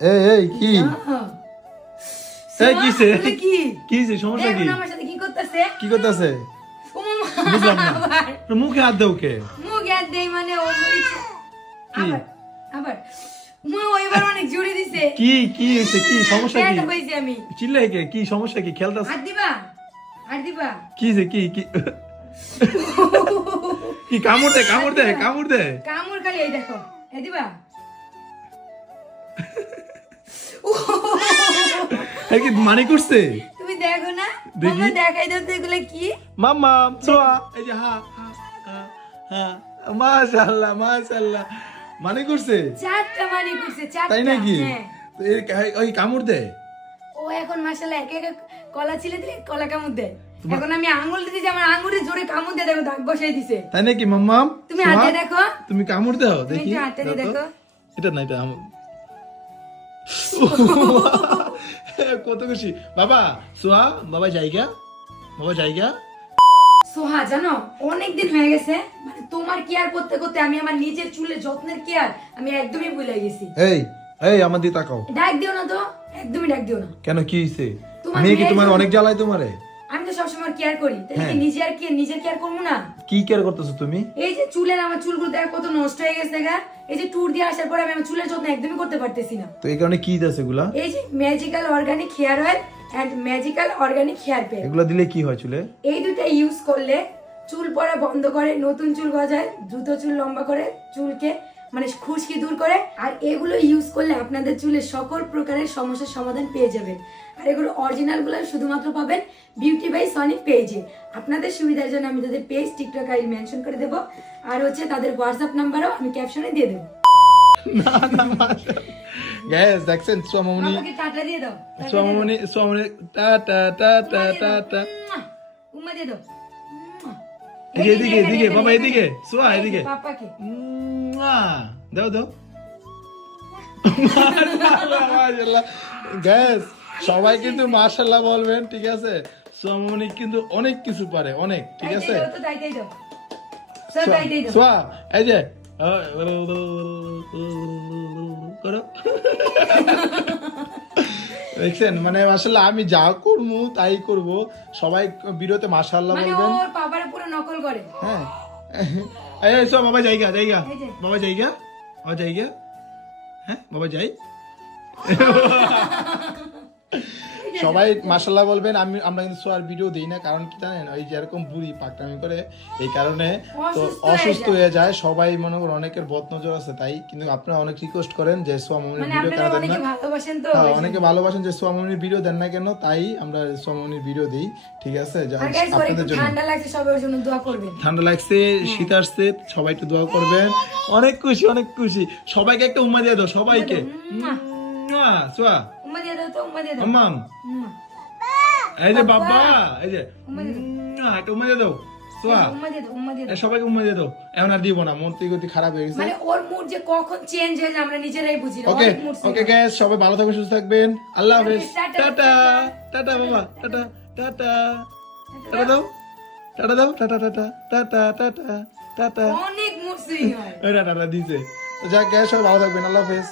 এই কি কিসে কিসে সমস্যা কি আমার সাথে কি করতেছে কি করতেছে বুঝলাম না মুখে হাত দাও কে মুখে হাত দেই মানে ও আবার আবার ওইবার অনেক জোরে দিছে কি কি হইছে কি সমস্যা কি কইছি আমি চিল্লাই কে কি সমস্যা কি খেলতাছ আর দিবা কি যে কি কি কি কামড় দে কামড় খালি এই দেখো এই দিবা এই কি মানে করছে তুমি দেখো না দেখি। মামা দেখাই দাও তো এগুলো কি মাম্মা সোয়া এই যে হ্যাঁ মাশাআল্লাহ মানে করছে চারটা মানি করছে চারটা তাই নাকি হ্যাঁ। তো ওই কামড় দে ও এখন মাশাআল্লাহ এক এক কলা ছিলে দিলে কলা কামড় দেয় এখন আমি আঙ্গুল দিতেছি আমার আঙ্গুলে জোরে কামড় দিয়ে দেখো দাগ বসাই দিছে তাই নাকি মাম্মা তুমি হাতে দেখো তুমি কামড় দাও তুমি দেখি একটু হাতে দিয়ে দেখো এটা না এটা কত খুশি বাবা সোয়া বাবা জায়গা সোহা জানো অনেকদিন হয়ে গেছে মানে তোমার কেয়ার করতে করতে আমি আমার নিজের চুলের যত্নের কেয়ার আমি একদমই ভুলে গেছি এই আমার দিকে তাকাও ডাক দিও না তো একদমই ডাক দিও না কেন কি হইছে তোমার আমি কি মেয়ের তোমার জন্য- অনেক জ্বালাই তোমারে আমি তো সবসময় কেয়ার করি তাহলে হ্যাঁ। কি নিজের কেয়ার করবো না কি কেয়ার করতেছো তুমি এই যে আমার চুলগুলো দেখো কত নষ্ট হয়ে গেছে গা এই যে ট্যুর দিয়ে আসার পরে আমি আমার চুলের যত্ন একদমই করতে পারতেছি না তো এই কারণে কি দিতেছে এগুলা এই যে magical organic hair oil and magical organic hair pack এগুলা দিলে কি হয় চুলে এই দুটো ইউজ করলে চুল পড়া বন্ধ করে নতুন চুল গজায় দ্রুত চুল লম্বা করে চুলকে মানে খুশকি দূর করে আর এগুলো ইউজ করলে আপনাদের চুলের সকল প্রকারের সমস্যার সমাধান পেয়ে যাবেন আর এগুলো অরিজিনাল গুলো শুধুমাত্র পাবেন বিউটি বাই সনি পেজে আপনাদের সুবিধার জন্য আমি তাদের পেজ টিকটক আইডি মেনশন করে দেব আর হচ্ছে তাদের হোয়াটসঅ্যাপ নাম্বারও আমি ক্যাপশনে দিয়ে দেব গ্যাস দেখছেন সোমামনি আমাকে টাটা দিয়ে দাও সোমামনি টা টা টা টা টা টা উম্মা দিয়ে দাও এদিকে বাবা এদিকে সোয়া এদিকে পাপাকে দাও মাশাআল্লাহ গ্যাস সবাই কিন্তু মাশাআল্লাহ বলবেন ঠিক আছে সোমামনি কিন্তু অনেক কিছু পারে অনেক ঠিক আছে তাই দাও স্যার তাই দাও সোয়া এই যে করো দেখছেন মানে মাশাআল্লাহ আমি যা করবো তাই করব সবাই ভিডিওতে মাশাআল্লাহ মানে বলবেন ওর বাবারে পুরো নকল করে হ্যাঁ এই সব বাবা জায়গা এই যে। বাবা জায়গা হ্যাঁ বাবা যাই সবাই মাশাআল্লাহ বলবেন আমরা কিন্তু সোয়ার ভিডিও দেই না কারণ কি জানেন ওই যেরকম বুড়ি পাকটামি করে এই কারণে তো অসুস্থ হয়ে যায় সবাই মনে করেন অনেকের বদ নজর আছে তাই কিন্তু আপনারা অনেক রিকোয়েস্ট করেন যে সোয়া মামুনির মানে ভিডিও আপনারা কেন দেন অনেকে না ভালোবাসেন তো হ্যাঁ, অনেকে ভালোবাসেন যে সোয়া মামুনির ভিডিও দেন না কেন তাই আমরা সোয়া মামুনির ভিডিও দেই ঠিক আছে যা আর গাইস ওর আপনাদের একটু জন্য ঠান্ডা লাগছে সবার জন্য দোয়া করবেন ঠান্ডা লাগছে শীত আসছে সবাই একটু দোয়া করবেন অনেক খুশি সবাইকে একটা উম্মা দিয়ে দাও সবাইকে সোয়া উম্মা দিয়ে দাও তো উম্মা দিয়ে দাও আম্মাম উম্মা এই যে বাবা এই যে একটা উম্মা দিয়ে দাও সোয়া উম্মা দিয়ে দাও সবাইকে উম্মা দিয়ে দাও এখন আর দিব না মন থেকে গতি খারাপ হয়ে গেছে মানে ওর মুড যে কখন চেঞ্জ হয়ে যায় আমরা নিজেরাই বুঝি না ওকে অনেক mood swing ওকে হয়। গাইস সবাই ভালো থাকবেন সুস্থ থাকবেন আল্লাহ হাফেজ টাটা, টাটা বাবা টাটা দাও টাটা অনেক মুড সুইং হয় টাটা দিছে তো যাক গাইস সবাই ভালো থাকবেন আল্লাহ হাফেজ